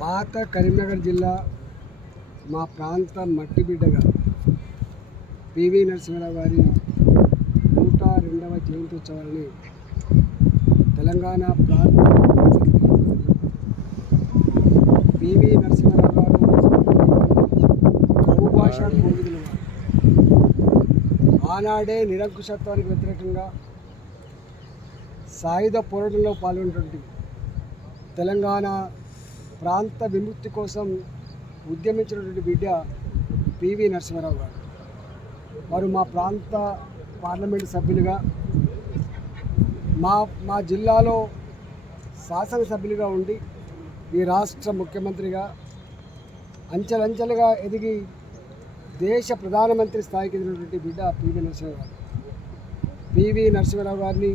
పాత కరీంనగర్ జిల్లా మా ప్రాంత మట్టి బిడ్డగా పివి నరసింహారావు గారి 102వ జయంత్యుత్సవాలని తెలంగాణ ప్రాంత పివి నరసింహారావు గారు బహుభాషా కోవిదులు వారు. ఆనాడే నిరంకుశత్వానికి వ్యతిరేకంగా సాయుధ పోరాటంలో పాల్గొన్నటువంటి తెలంగాణ ప్రాంత విముక్తి కోసం ఉద్యమించినటువంటి బిడ్డ పివి నరసింహారావు గారు. వారు మా ప్రాంత పార్లమెంటు సభ్యులుగా మా జిల్లాలో శాసనసభ్యులుగా ఉండి ఈ రాష్ట్ర ముఖ్యమంత్రిగా అంచెలంచెలుగా ఎదిగి దేశ ప్రధానమంత్రి స్థాయికి ఎదిగినటువంటి బిడ్డ పివి నరసింహారావు గారు. పివి నరసింహారావు గారిని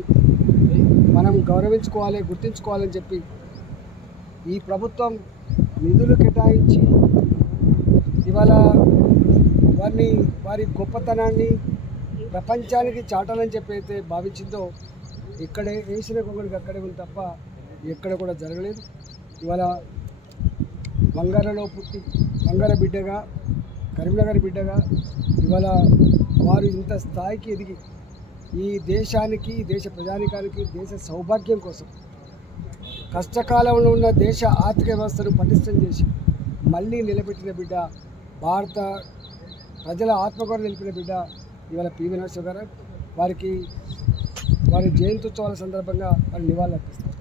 మనం గౌరవించుకోవాలి, గుర్తించుకోవాలని చెప్పి ఈ ప్రభుత్వం నిధులు కేటాయించి ఇవాళ వారి గొప్పతనాన్ని ప్రపంచానికి చాటాలని చెప్పి అయితే భావించిందో ఇక్కడే వేసిన గొంగడికి అక్కడే ఉంది తప్ప ఎక్కడ కూడా జరగలేదు. ఇవాళ బంగారలో పుట్టి బంగార బిడ్డగా కరీంనగర్ బిడ్డగా ఇవాళ వారు ఇంత స్థాయికి ఎదిగి ఈ దేశానికి, దేశ ప్రజానికానికి, దేశ సౌభాగ్యం కోసం కష్టకాలంలో ఉన్న దేశ ఆర్థిక వ్యవస్థను పటిష్టం చేసి మళ్ళీ నిలబెట్టిన బిడ్డ, భారత ప్రజల ఆత్మగౌరవం నిలిపిన బిడ్డ ఇవాళ పివి నరసింహారావు గారు. వారి జయంత్యుత్సవాల సందర్భంగా వారి నివాళులు అర్పిస్తారు.